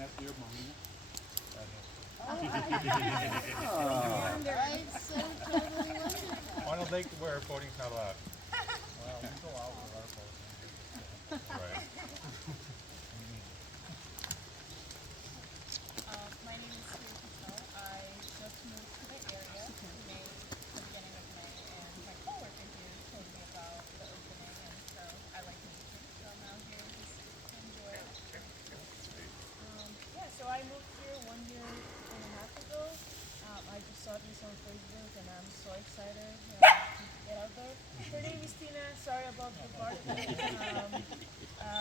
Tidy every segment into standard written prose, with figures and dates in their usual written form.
nephew of Marina. It's so totally wonderful. Arnold Lake, where voting's not allowed. Well, we go out with our voting. Right. My name is Sue Patel. I just moved to the area in May, the beginning of May, and my coworker here told me about the opening, and so I like music, so I'm out here just to enjoy it. Yeah, so I moved here 1.5 years ago. I just saw this on Facebook, and I'm so excited to get out there. Her name is Tina. Sorry about the barking.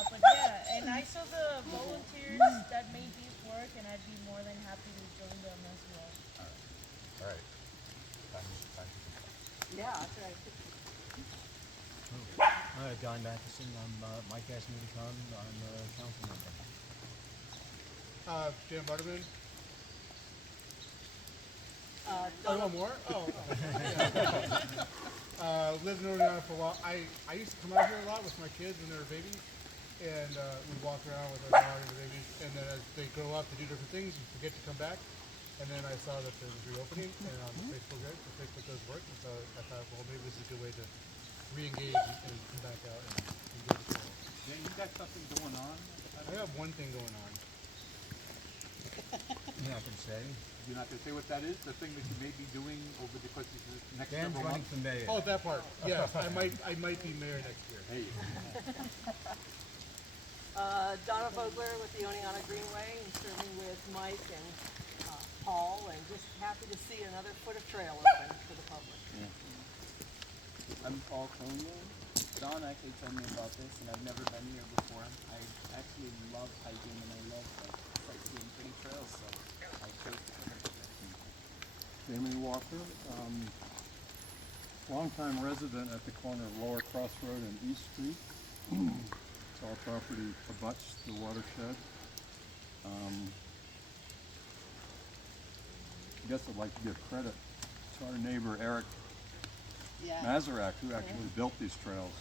But yeah, and I saw the volunteers that made this work, and I'd be more than happy to join them as well. All right. Time. Yeah, that's right. John Matheson. Mike asked me to come. I'm a council member. Dan Butterman. Donald. One more? Lived in Oneonta for a while. I used to come out here a lot with my kids when they were babies, and we'd walk around with our dog and the babies, and then as they grow up to do different things, you forget to come back. And then I saw that there was reopening, and on the Facebook does work, and so I thought, well, maybe this is a good way to re-engage and come back out and enjoy the trail. Dan, you got something going on? I have one thing going on. You're not going to say? You're not going to say what that is? The thing that you may be doing over the course of the next Dan's several running months? for mayor. Oh, that part. Yes, I might be mayor next year. There you go. Donna Vogler with the Oneonta Greenway, and serving with Mike and Paul, and just happy to see another foot of trail open for the public. I'm Paul Conyo. Don actually told me about this, and I've never been here before. I actually love hiking, and I love sightseeing pretty trails, so I chose to come here. Jamie Walker, longtime resident at the corner of Lower Cross Road and East Street. Our property abuts the watershed. I guess I'd like to give credit to our neighbor Eric Mazarak, who actually built these trails,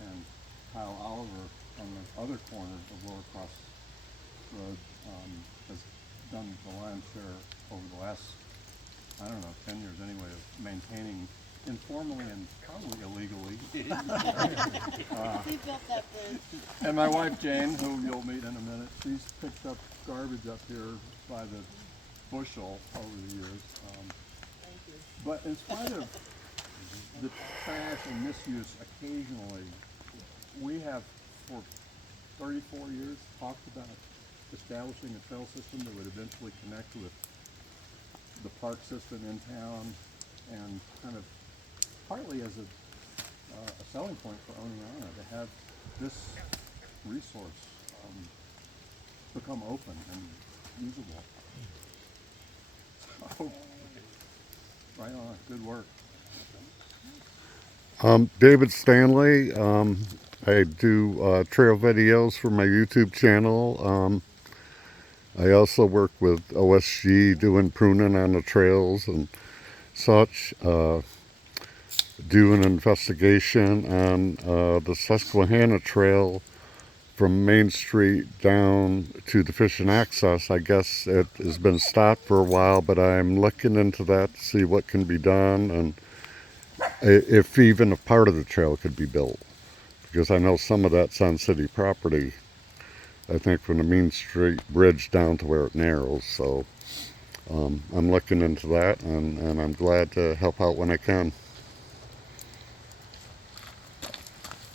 and Kyle Oliver on the other corner of Lower Cross Road has done the lion's share over the last, I don't know, 10 years anyway, of maintaining informally and probably illegally. He built that bridge. And my wife Jane, who you'll meet in a minute, she's picked up garbage up here by the bushel over the years. Thank you. But in spite of the trash and misuse occasionally, we have for 34 years talked about establishing a trail system that would eventually connect with the park system in town, and kind of partly as a selling point for Oneonta to have this resource become open and usable. So, right on, good work. David Stanley. I do trail videos for my YouTube channel. I also work with OSG doing pruning on the trails and such. Do an investigation on the Susquehanna Trail from Main Street down to the Fishing Access. I guess it has been stopped for a while, but I'm looking into that to see what can be done and if even a part of the trail could be built. Because I know some of that's on city property, I think from the Main Street Bridge down to where it narrows. So I'm looking into that, and I'm glad to help out when I can.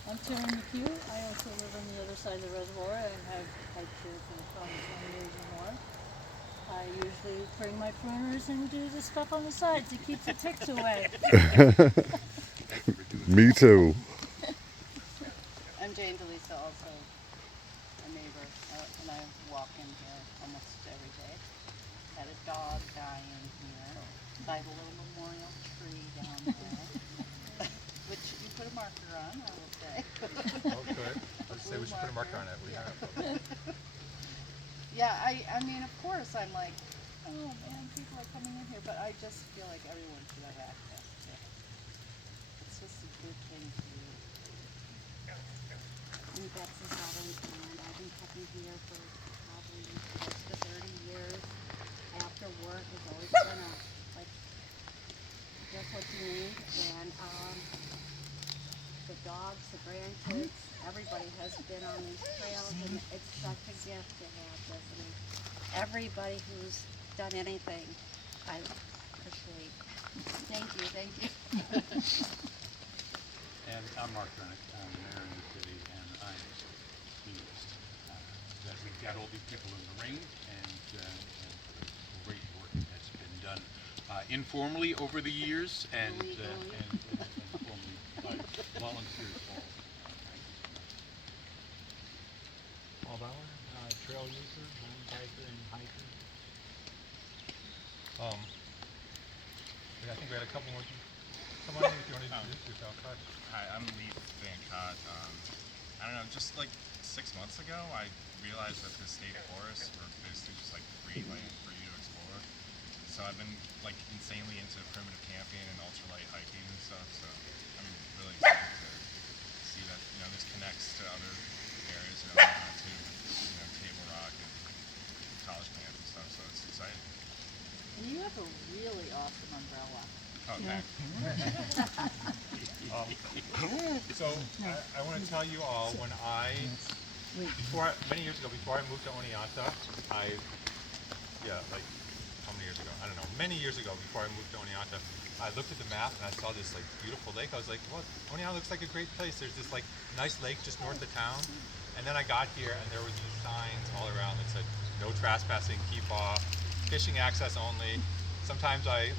I'm Sharon McHugh. I also live on the other side of the reservoir and have hiked here for probably 20 years or more. I usually bring my pruners and do the stuff on the side to keep the ticks away. Me too. I'm Jane DeLisa, also a neighbor, and I walk in here almost every day. Had a dog dying here by the little memorial tree down there, which you put a marker on, I will say. Okay. Let's say we should put a marker on it. We have. Yeah, I mean, of course, I'm like, oh man, people are coming in here, but I just feel like everyone should have access to it. It's just a good thing to do. And Betsy Robin's and I've been cooking here for probably what you need, and the dogs, the grandkids, everybody has been on these trails, and it's such a gift to have this. I mean, everybody who's done anything, I appreciate. Thank you, thank you. And I'm Mark Durnick, I'm the mayor of the city, and I'm pleased that we've got all these people in the ring, and great work that's been done informally over the years, and informally by volunteers all. Paul Bauer, trail user, mountain biker, and hiker. I think we had a couple more. Come on in if you want to introduce yourself. Hi, I'm Lee Van Cott. I don't know, just like 6 months ago, I realized that the state forests were basically just like free land for you to explore. So I've been like insanely into primitive camping and ultralight hiking and stuff. So I'm really excited to see that this connects to other areas, to Table Rock and college camp and stuff. So it's exciting. And you have a really awesome umbrella. Oh, thanks. So I want to tell you all, when many years ago, before I moved to Oneonta, how many years ago? I don't know. Many years ago, before I moved to Oneonta, I looked at the map and I saw this like beautiful lake. I was like, well, Oneonta looks like a great place. There's this like nice lake just north of town. And then I got here and there were these signs all around that said, no trespassing, keep off, fishing access only. Sometimes I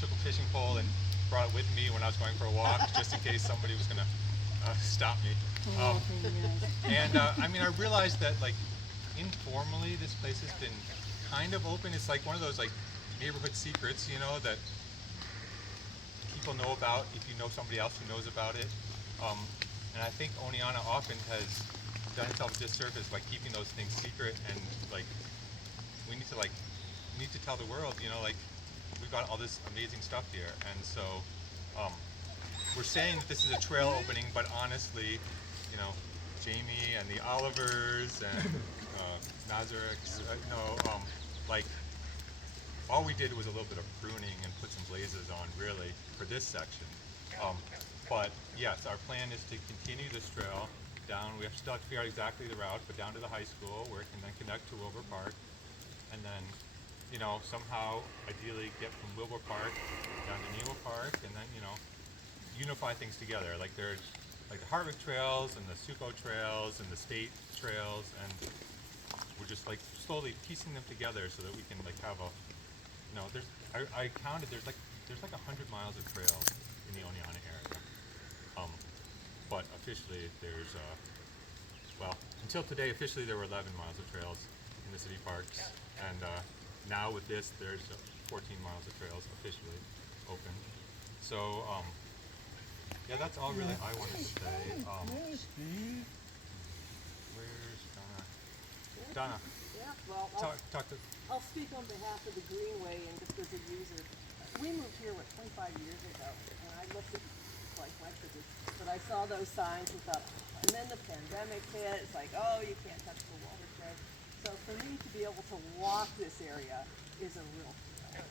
took a fishing pole and brought it with me when I was going for a walk, just in case somebody was gonna stop me. I mean, I realized that informally, this place has been kind of open. It's like one of those neighborhood secrets, that people know about if you know somebody else who knows about it. And I think Oneonta often has done itself a disservice by keeping those things secret, and we need to tell the world, we've got all this amazing stuff here. And so we're saying that this is a trail opening, but honestly, Jamie and the Olivers and Nazariks, all we did was a little bit of pruning and put some blazes on, really, for this section. But yes, our plan is to continue this trail down. We have to figure out exactly the route, but down to the high school, where it can then connect to Wilbur Park, and then somehow, ideally, get from Wilbur Park down to Nemo Park, and then, unify things together. There's the Harvick trails, and the Suco trails, and the state trails, and we're just slowly piecing them together so that we can have a, I counted, there's 100 miles of trails in the Oneonta area. But officially there's, until today, officially there were 11 miles of trails in the city parks, and now with this, there's 14 miles of trails officially open. So, yeah, that's all really I wanted to say. Where's Donna? Donna, Yeah, well, talk to. I'll speak on behalf of the Greenway and just as a user. We moved here, 25 years ago, and I looked at my position, but I saw those signs and thought, and then the pandemic hit, it's oh, you can't touch the watershed. So for me to be able to walk this area is a real thrill.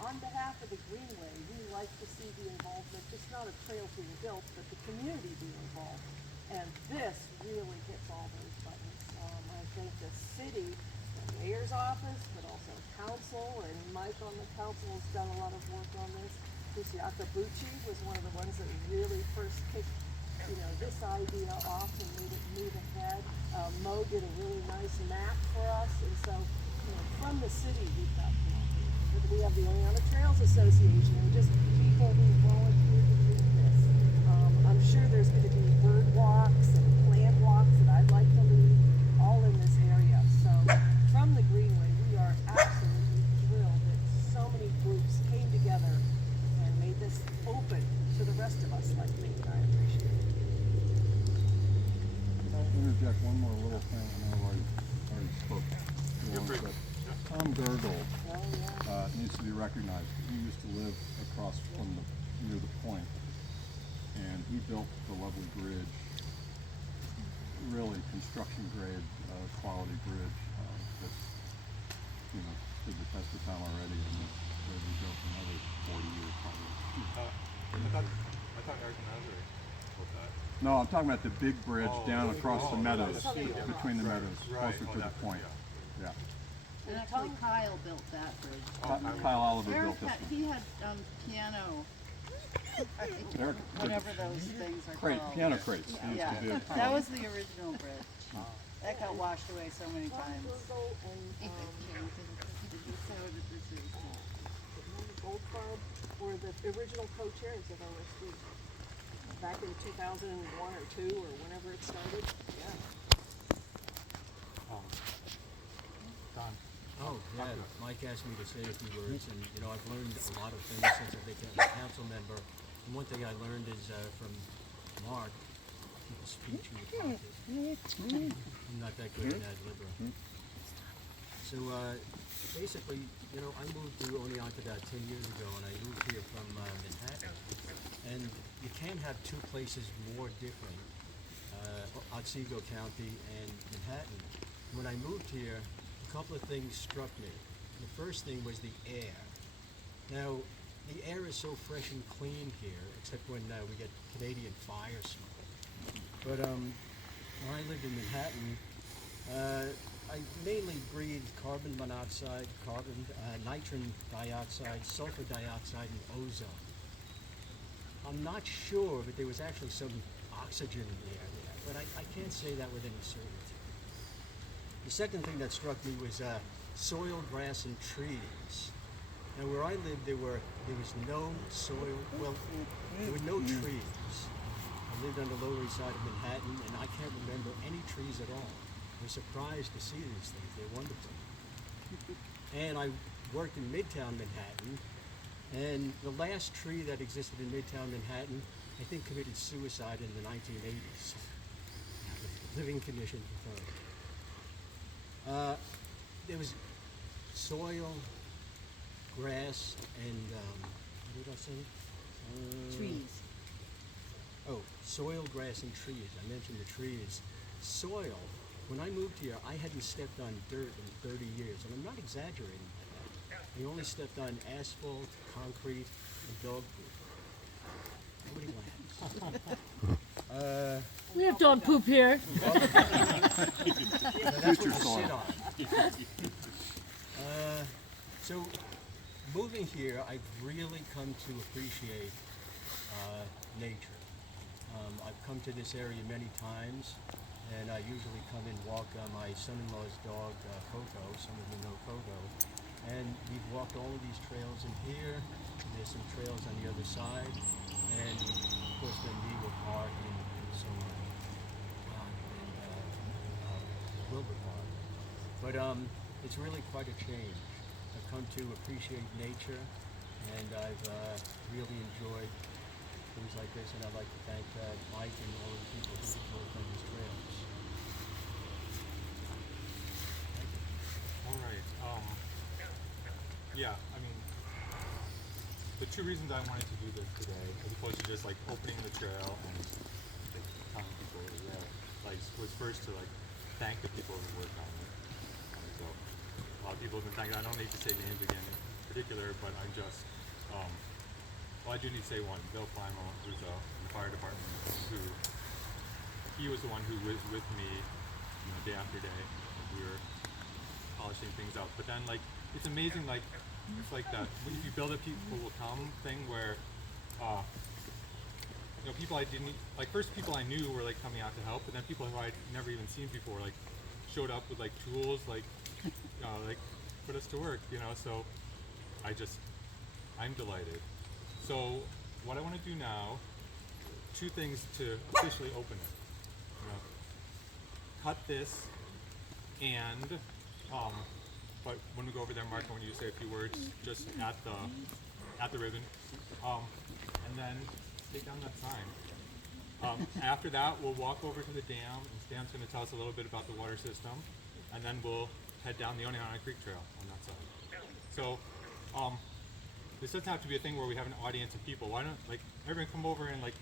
On behalf of the Greenway, we like to see the involvement, just not of trails being built, but the community being involved. And this really hits all those buttons. I think the city, the mayor's office, but also council, and Mike on the council has done a lot of work on this. Kusiaka Bucci was one of the ones that really first kicked this idea off and made it move ahead. Mo did a really nice map for us, and so from the city we've got we have the Oneonta Trails Association and just people who volunteer to do this. I'm sure there's going to be bird walks and plant walks that I'd like to lead all in this area. So from the Greenway, we are absolutely thrilled that so many groups came together and made this open to the rest of us like me, and I appreciate it. I'll interject one more little thing. I know I already spoke. Tom Gergel needs to be recognized. He used to live across from near the point, and he built the lovely bridge, really construction grade, quality bridge that stood the test of time already, and it's going to be built for another 40 years probably. No, I'm talking about the big bridge down across the meadows, Southern between the meadows, Right. closer Oh, to the that- point. yeah. Yeah. And actually Kyle built that bridge. Kyle Oliver Eric built this had, one. he had piano, Eric, whatever those things are crate, called. piano crates. He used Yeah, to do. that was the original bridge. That got washed away so many times. Google and So did this is. Gold Club were the original co-chairs of OSD. Back in 2001 or 2 or whenever it started. Yeah. Don. Oh, yeah, Mike asked me to say a few words, and, you know, I've learned a lot of things since I've become a council member. And one thing I learned is from Mark, keep a speech in your pocket. I'm not that good at ad libra. So, basically, you know, I moved to Oneonta about 10 years ago, and I moved here from Manhattan. And you can't have two places more different, Otsego County and Manhattan. When I moved here, a couple of things struck me. The first thing was the air. Now, the air is so fresh and clean here, except when we get Canadian fire smoke. But when I lived in Manhattan, I mainly breathed carbon monoxide, nitrogen dioxide, sulfur dioxide, and ozone. I'm not sure, but there was actually some oxygen in the air there, but I can't say that with any certainty. The second thing that struck me was soil, grass, and trees. Now, where I lived, there was no soil. Well, there were no trees. I lived on the Lower East Side of Manhattan, and I can't remember any trees at all. I was surprised to see these things. They're wonderful. And I worked in Midtown Manhattan, and the last tree that existed in Midtown Manhattan, I think, committed suicide in the 1980s. Living conditions were terrible. There was soil, grass, and what did I say? Trees. Oh, soil, grass, and trees. I mentioned the trees. Soil. When I moved here, I hadn't stepped on dirt in 30 years, and I'm not exaggerating by that. I only stepped on asphalt, concrete, and dog poop. Nobody laughs. We have dog poop here. That's what you sit on. So, moving here, I've really come to appreciate nature. I've come to this area many times, and I usually come and walk my son-in-law's dog, Coco. Some of you know Coco. And we've walked all of these trails in here. There's some trails on the other side, and of course then Eagle Park and so on, and Wilbur Park. But it's really quite a change. I've come to appreciate nature, and I've really enjoyed things like this, and I'd like to thank Mike and all of the people who worked on these trails. All right. Yeah, I mean, the two reasons I wanted to do this today, as opposed to just like opening the trail and telling people, yeah, like was first to like thank the people who worked on it. So a lot of people have been thanking. I don't need to say names again in particular, but I just, well, I do need to say one. Bill Plimo, who's in the fire department, he was the one who was with me, you know, day after day. We were polishing things out. But then, like, it's amazing, like, it's like that, if you build a people will come thing where, you know, people I didn't, like, first people I knew were, like, coming out to help, but then people who I'd never even seen before, like, showed up with, like, tools, like, put us to work, you know, so I'm delighted. So, what I want to do now, two things to officially open it. You know, cut this, and, but when we go over there, Mark, I want you to say a few words just at the ribbon, and then take down that sign. After that, we'll walk over to the dam, and Stan's going to tell us a little bit about the water system, and then we'll head down the Oneonta Creek Trail on that side. So, this doesn't have to be a thing where we have an audience of people. Why don't, like, everyone come over and, like,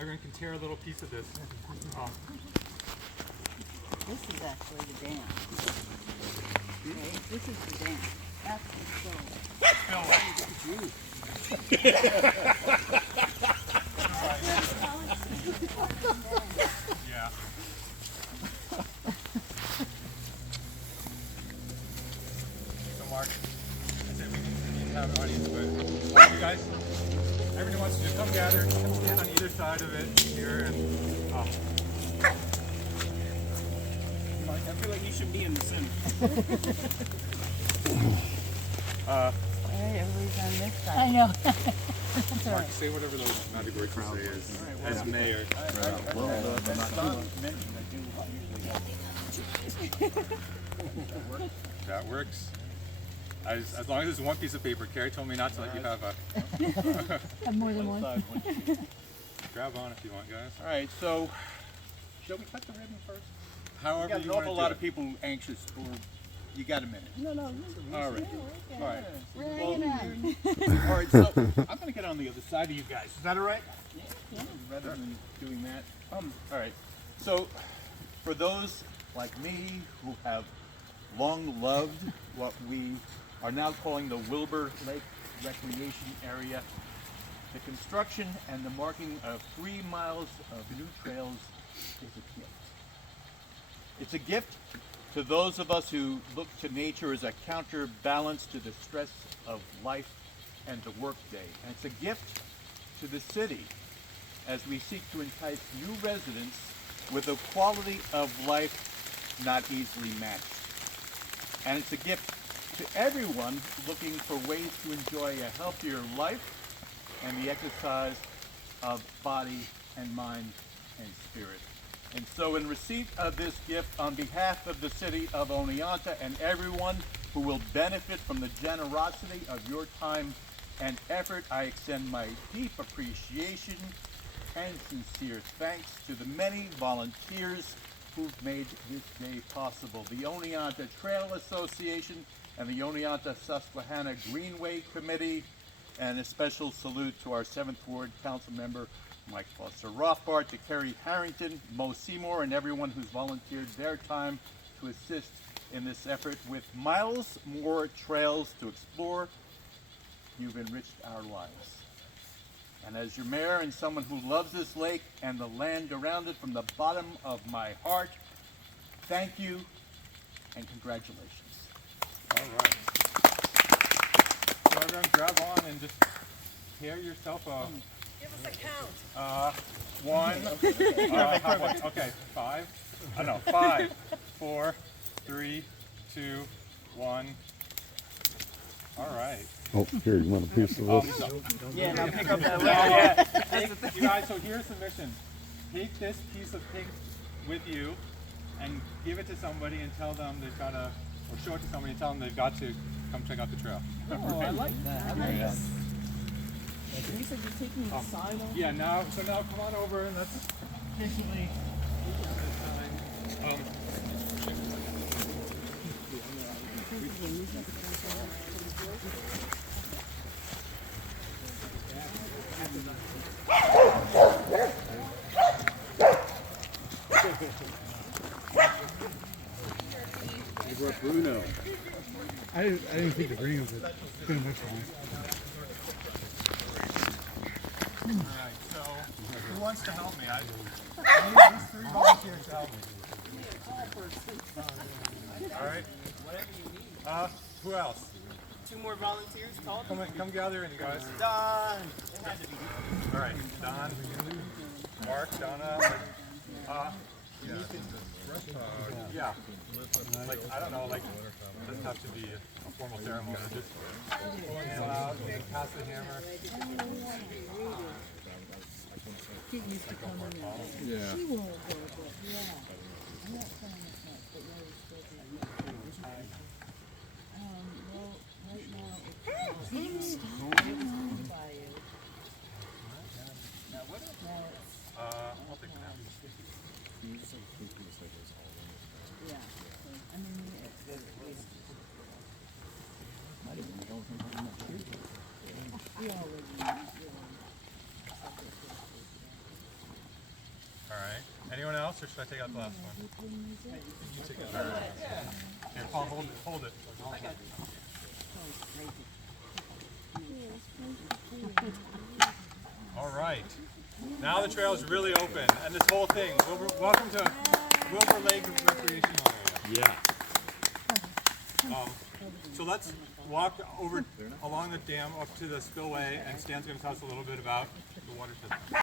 everyone can tear a little piece of this. This is actually the dam. Okay, this is the dam. That's the stove. everyone wants to do, come gather, come stand on either side of it here, and I feel like you should be in the center. Alright, everybody's on this side. I know. Mark, say whatever the magic word to say is as mayor. That works. As long as it's one piece of paper. Carrie told me not to let you have a. Have more than one. Grab on if you want, guys. All right, so shall we cut the ribbon first? However We got an you want awful to lot do of people anxious for. You got a minute. No. All right. All right. We're hanging on. All right. So I'm going to get on the other side of you guys. Is that all right? Yeah. Rather than doing that. All right. So for those like me who have long loved what we are now calling the Wilbur Lake Recreation Area, the construction and the marking of 3 miles of new trails is a gift. It's a gift to those of us who look to nature as a counterbalance to the stress of life and the workday. And it's a gift to the city as we seek to entice new residents with a quality of life not easily matched. And it's a gift to everyone looking for ways to enjoy a healthier life and the exercise of body and mind and spirit. And so in receipt of this gift, on behalf of the city of Oneonta and everyone who will benefit from the generosity of your time and effort, I extend my deep appreciation and sincere thanks to the many volunteers who've made this day possible. The Oneonta Trail Association and the Oneonta Susquehanna Greenway Committee, and a special salute to our 7th Ward Council member, Mike Foster Rothbard, to Kerry Harrington, Mo Seymour, and everyone who's volunteered their time to assist in this effort. With miles more trails to explore, you've enriched our lives. And as your mayor and someone who loves this lake and the land around it from the bottom of my heart, thank you and congratulations. All right. So everyone grab on and just tear yourself a. Give us a count. One. How about, okay, 5. No, 5, 4, 3, 2, 1. All right. Oh, here, you want a piece of this? Yeah, now pick up that You guys, so here's the mission. Take this piece of pink with you and give it to somebody and tell them they've got to, or show it to somebody and tell them they've got to come check out the trail. Oh, I like that. Nice. And you said you're taking the sign off? Yeah, now come on over and let's officially this time. Bruno. I didn't think the green was good enough for me. Alright, so who wants to help me? I need at least 3 volunteers to help me. Alright. Who else? 2 more volunteers called? Come gather in, you guys. Done. Alright, Don, Mark, Donna, yeah. Like, I don't know, like, it doesn't have to be a formal ceremony. Just pull it out, pass the hammer. Get used to coming in. Yeah. She won't go, but yeah. I'm not saying it's not, but no, it's still being well, right now it's by you. I'll take a nap. Yeah. I mean, we already Alright. Anyone else, or should I take out the last one? You take it. Alright. Here, Paul, hold it. Alright. Now the trail is really open, and this whole thing, welcome to Wilbur Lake Recreation Area. Yeah. So let's walk over along the dam up to the spillway, and Stan's going to tell us a little bit about the water system.